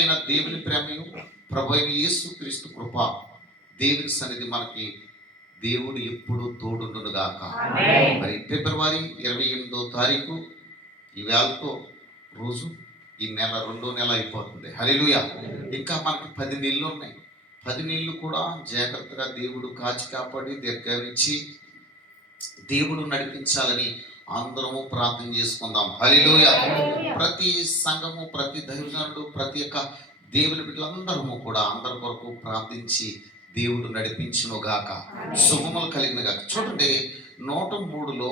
అయిన దేవుని ప్రేమయు ప్రభు అయిన యేసు క్రీస్తు కృప దేవుని సన్నిధి మనకి దేవుడు ఎప్పుడు తోడుండునుగాక. మరి ఫిబ్రవరి 28వ తారీఖు ఈ వేళతో రోజు ఈ నెల 2వ నెల అయిపోతుంది. హల్లెలూయా. ఇంకా మనకి 10 నెలలు ఉన్నాయి. 10 నెలలు కూడా జాగ్రత్తగా దేవుడు కాచి కాపాడి దీర్ఘాన్నిచ్చి దేవుడు నడిపించాలని అందరము ప్రార్థన చేసుకుందాం. హల్లెలూయా. ప్రతి సంఘము, ప్రతి దైవజనుడు, ప్రతి ఒక్క దేవుని బిడ్డలందరము కూడా అందరి కొరకు ప్రార్థించి దేవుడు నడిపించును గాక, శుభములు కలిగిన గాక. చూడండి 103లో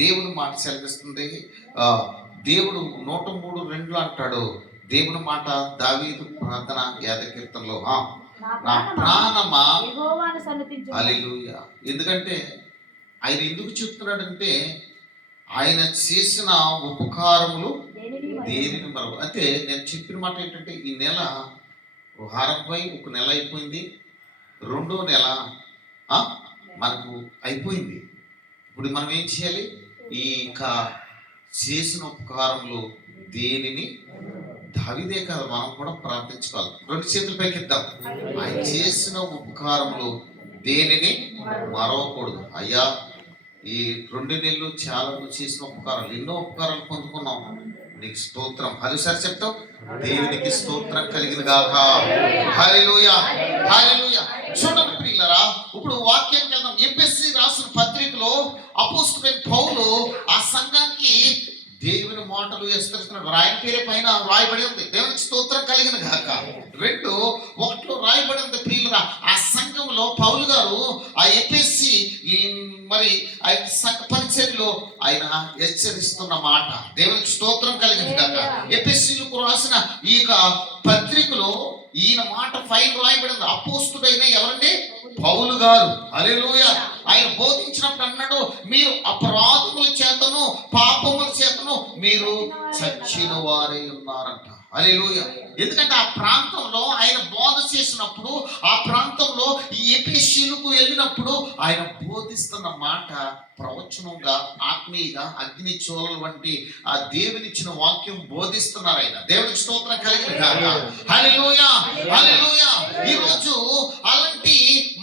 దేవుని మాట సెలవిస్తుంది. దేవుడు 103:2 అంటాడు. దేవుని మాట దావీదు ప్రార్థన యాదకీర్తనలో, నా ప్రాణమా హల్లెలూయా. ఎందుకంటే ఆయన ఎందుకు చెప్తున్నాడంటే ఆయన చేసిన ఉపకారములు దేనిని మరొక. అంటే నేను చెప్పిన మాట ఏంటంటే ఈ నెల హారంపై ఒక నెల అయిపోయింది, 2వ నెల మనకు అయిపోయింది. ఇప్పుడు మనం ఏం చేయాలి? ఈ చేసిన ఉపకారములు దేనిని దావీదే కాదు, మనం కూడా ప్రార్థించుకోవాలి. 2 చేతులు పైకిద్దాం. ఆయన చేసిన ఉపకారములు దేనిని మరవకూడదు. అయ్యా, ఈ 2 నెలలు చాలా చేసిన ఉపకారాలు, ఎన్నో ఉపకారాలు పొందుకున్నాం, నీకు స్తోత్రం. హరిసారి చెప్తాం, దేవునికి స్తోత్రం కలిగిన గాక. హల్లెలూయా, హల్లెలూయా. చూడండి ప్రియులారా, ఇప్పుడు వాక్యానికి వెళ్దాం. ఎఫెసీ రాసిన పత్రికలో అపోస్తలుడైన పౌలు ఆ సంఘానికి దేవుని మాటలు విస్తరిస్తున్నాడు. ఆయన పేరే పైన రాయబడి ఉంది, దేవునికి స్తోత్రం కలిగిన గాక. 2:1 రాయబడి ఉంది ప్రియులుగా. ఆ సంఘంలో పౌలు గారు ఆ ఎఫెసీ మరి ఆ సంఘ పరిచర్యలో ఆయన హెచ్చరిస్తున్న మాట దేవునికి స్తోత్రం కలిగిన గాక. ఎఫెసీలకు రాసిన ఈ పత్రికలో ఈయన మాట పైన రాయబడింది. అపోస్తుడైన ఎవరండి? పౌలు గారు. హల్లెలూయా. ఆయన బోధించినప్పుడు అన్నాడు, మీరు అపరాధముల చేతను పాపముల చేతను మీరు చచ్చిన వారే ఉన్నారంట. హల్లెలూయా. ఎందుకంటే ఆ ప్రాంతంలో ఆయన బోధ చేసినప్పుడు, ఆ ప్రాంతంలో ఈ ఎఫెసీయులకు వెళ్ళినప్పుడు ఆయన బోధిస్తున్న మాట ప్రవచనంగా, ఆత్మీయంగా, అగ్ని చోళల వంటి ఆ దేవునిచ్చిన వాక్యం బోధిస్తున్నారు ఆయన. దేవునికి స్తోత్రం కలిగిన గాక. హల్లెలూయా, హల్లెలూయా. ఈరోజు అలాంటి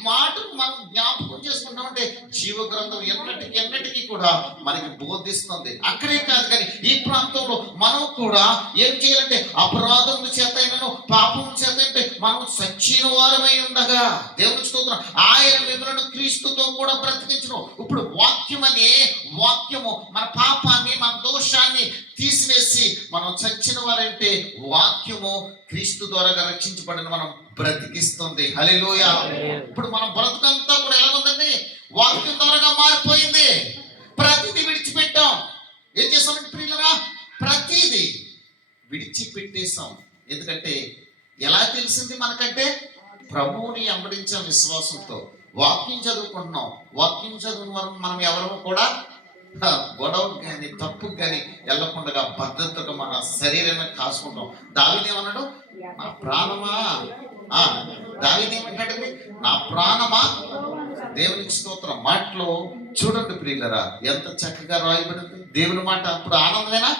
మాటను మనం జ్ఞాపకం చేసుకుంటామంటే జీవ గ్రంథం ఎన్నటికీ కూడా మనకి బోధిస్తుంది. అక్కడే కాదు కానీ ఈ ప్రాంతంలో మనం కూడా ఏం చేయాలంటే అపరాధముల చేత అయినను పాపముల చేత అంటే మనం సచ్చిన వారమై ఉండగా దేవునికి స్తోత్రం. ఆయన మిమ్మల్ని క్రీస్తుతో కూడా బ్రతికించును. ఇప్పుడు వాక్యం అనే వాక్యము మన పాపాన్ని, మన దోషాన్ని తీసివేసి మనం చచ్చిన వారంటే వాక్యము క్రీస్తు ద్వారా రక్షించబడిన మనం బ్రతికిస్తుంది. హల్లెలూయా. ఇప్పుడు మనం బ్రతుకంతా కూడా ఎలా ఉందండి? వాక్యం ద్వారా మారిపోయింది. ప్రతిదీ విడిచిపెట్టాం. ఏం చేస్తామంటే ప్రియులరా, ప్రతిదీ విడిచిపెట్టేసాం. ఎందుకంటే ఎలా తెలిసింది మనకంటే ప్రభువుని వెంబడించాం విశ్వాసంతో. వాక్యం చదువుకుంటున్నాం. వాక్యం చదువుకున్న వరకు మనం ఎవరో కూడా గొడవకు కానీ తప్పుకు కానీ వెళ్ళకుండా భద్రతగా మన శరీరాన్ని కాసుకుంటాం. దావీదేమన్నాడు? నా ప్రాణమా. దావీదేమంటాడండి? నా ప్రాణమా. దేవునికి స్తోత్రం. మాటలో చూడండి ప్రియులరా, ఎంత చక్కగా రాయబడింది దేవుని మాట. అప్పుడు ఆనందమేనా?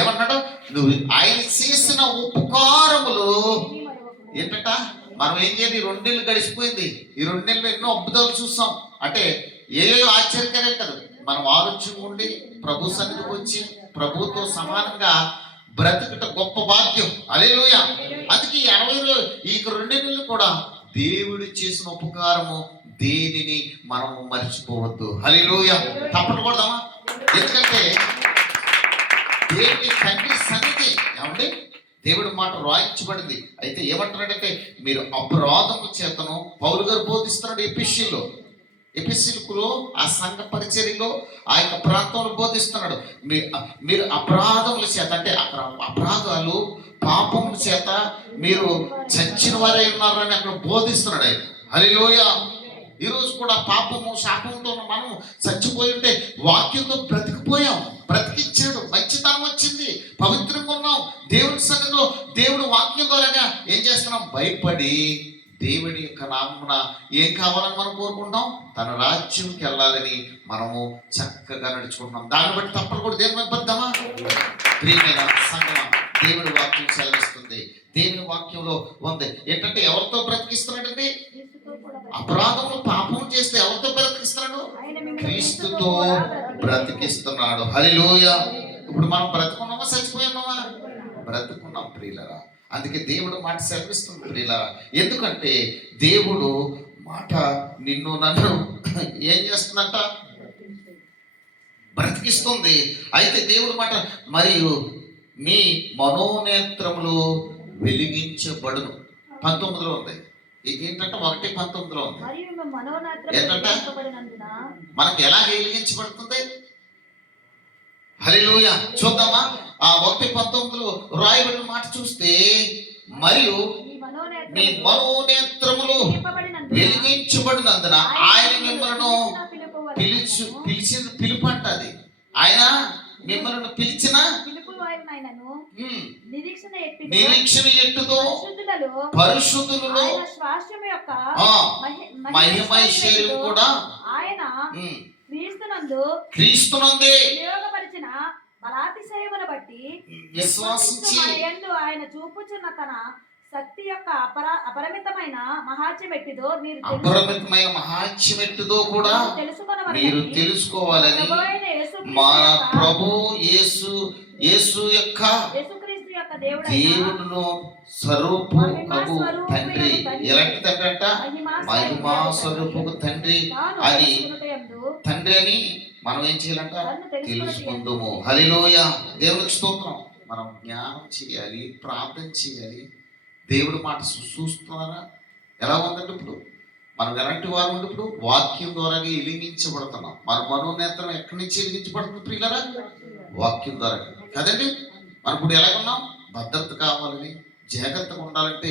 ఏమన్నాడు? నువ్వు ఆయన చేసిన ఉపకారములు ఏంటట? మనం ఏం చేయాలి? 2 నెలలు గడిచిపోయింది. ఈ 2 నెలలు ఎన్నో అద్భుతాలు చూస్తాం. అంటే ఏవో ఆశ్చర్యకరే కదా. మనం ఆలోచన ఉండి ప్రభు సన్నిధికి వచ్చి ప్రభుతో సమానంగా బ్రతుకుట గొప్ప భాగ్యం. హల్లెలూయా. అందుకే ఈ 2 నెలలు కూడా దేవుడు చేసిన ఉపకారము దేనిని మనము మర్చిపోవద్దు. హల్లెలూయా. తప్పట కొడదామా? ఎందుకంటే దేవుని తండ్రి సన్నిధి ఏమండి దేవుడి మాట రాయించబడింది. అయితే ఏమంటున్నాడంటే మీరు అపరాధము చేతను పౌలు గారు బోధిస్తున్నాడు ఎఫెసీయులలో ఆ సంఘ పరిచర్యలో ఆ యొక్క ప్రాంతంలో బోధిస్తున్నాడు. మీరు అపరాధముల చేత అంటే అపరాధాలు పాపముల చేత మీరు చచ్చిన వారే ఉన్నారని అక్కడ బోధిస్తున్నాడు ఆయన. హల్లెలూయా. ఈరోజు కూడా పాపము శాపంతో మనం చచ్చిపోయి ఉంటే వాక్యంతో బ్రతికిపోయాం. బ్రతికిచ్చాడు, మంచితనం వచ్చింది, పవిత్రంగా ఉన్నాం. దేవుని సన్నిధిలో దేవుడు వాక్యం ద్వారా ఏం చేస్తున్నాం? భయపడి దేవుడి యొక్క నామమున ఏం కావాలని మనం కోరుకుంటాం? తన రాజ్యంకి వెళ్ళాలని మనము చక్కగా నడుచుకుంటున్నాం. దాన్ని బట్టి తప్పలు కూడా దేవుని మీద పడదామా? ప్రియమైన సంగమా, దేవుని వాక్యం సెలవిస్తుంది. దేవుని వాక్యంలో ఉంది ఏంటంటే ఎవరితో బ్రతికిస్తున్నాడండి? అపరాధములు పాపం చేస్తే ఎవరితో బ్రతికిస్తున్నాడు? క్రీస్తుతో బ్రతికిస్తున్నాడు. హల్లెలూయా. ఇప్పుడు మనం బ్రతుకున్నామా చచ్చిపోయామా? బ్రతుకున్నాం ప్రియులరా. అందుకే దేవుడు మాట సెలవిస్తుంది ప్రియులరా. ఎందుకంటే దేవుడు మాట నిన్ను నన్ను ఏం చేస్తుందంట? బ్రతికిస్తుంది. అయితే దేవుడు మాట మరియు మీ మనోనేత్రములు వెలిగించబడును 19లో ఉంది. ఇదేంటంటే 1:19లో ఉంది. ఏంటంటే మనకి ఎలా వెలిగించబడుతుంది? హల్లెలూయా. చూద్దామా? ఆ 1:19లో రాయబడిన మాట చూస్తే మరియు మీ మనోనేత్రములు వెలిగించబడినందున ఆయన మిమ్మల్ని పిలుపు అంటది. ఆయన మిమ్మల్ని పిలిచిన నిరీక్షణ ఎట్టుతో పరిశుద్ధులలో మహిమైశ్వర్యం కూడా ఆయన క్రీస్తునందే ఉపయోగపరిచిన బలాతిశయమును బట్టి విశ్వాసించి ఆయన చూపుచున్న తన శక్తి యొక్క అపరిమితమైన మహాత్యమెట్టిదో కూడా మీరు తెలుసుకోవాలని మన ప్రభు యేసు యొక్క దేవుడును స్వరూపము తండ్రి. ఎలాంటి తండ్రి అంట? మహిమా స్వరూపము తండ్రి అని మనం ఏం చేయాలంట? తెలుసుకుందాము. హల్లెలూయా. దేవునికి స్తోత్రం. మనం జ్ఞానం చేయాలి, ప్రార్థన చేయాలి. దేవుడి మాట చూస్తున్నారా ఎలా ఉందండి? ఇప్పుడు మనం ఎలాంటి వారు ఉండి ఇప్పుడు వాక్యం ద్వారా వెలిగించబడుతున్నాం. మన మనోనేత్రం ఎక్కడి నుంచి వెలిగించబడుతుంది ప్రియులరా? వాక్యం ద్వారా కదండి. మనం ఇప్పుడు ఎలాగున్నాం? భద్రత కావాలని, జాగ్రత్తగా ఉండాలంటే